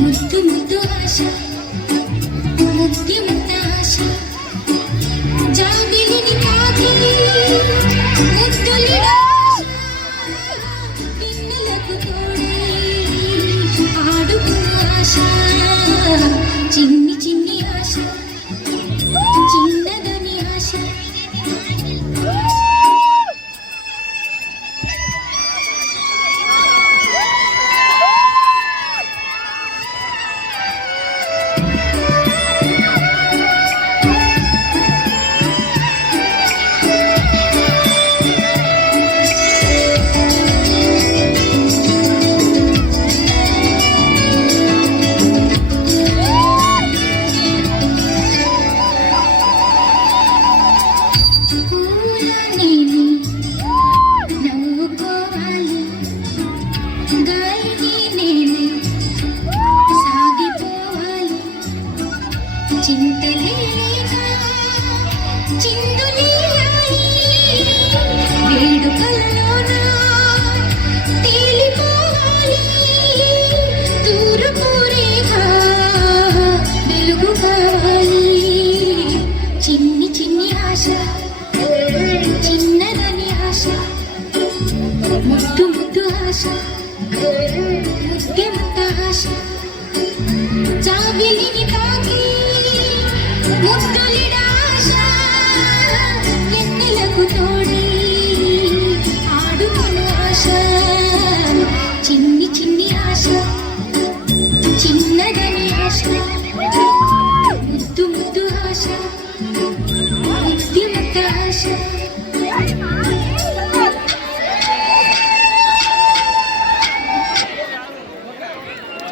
ముద్దు ముద్దు ఆశ ముద్దు ముద్దు ఆశ జాబిలిని తాకి ముద్దులిడ పిన్నలకు తోడై ఆడుకున్న ఆశ చిన్ని చిన్ని ఆశ చిన్నదని ఆశ చింతలేక చిందులేయాలి వేడుకలలోన తేలిపోవాలి దూరపు రేఖ వెలుగు కావాలి చిన్ని చిన్ని ఆశ చిన్నదని ఆశ ముద్దు ముద్దు ఆశ ముద్దు ముద్దు ఆశ జాబిలిని తాకి ముద్దులిడ ఆశ ఎన్నెలకు తోడై ఆడుకున్న ఆశ చిన్ని చిన్ని ఆశ చిన్నదని ఆశ ముద్దు ముద్దు ఆశ ముద్దు ముద్దు ఆశ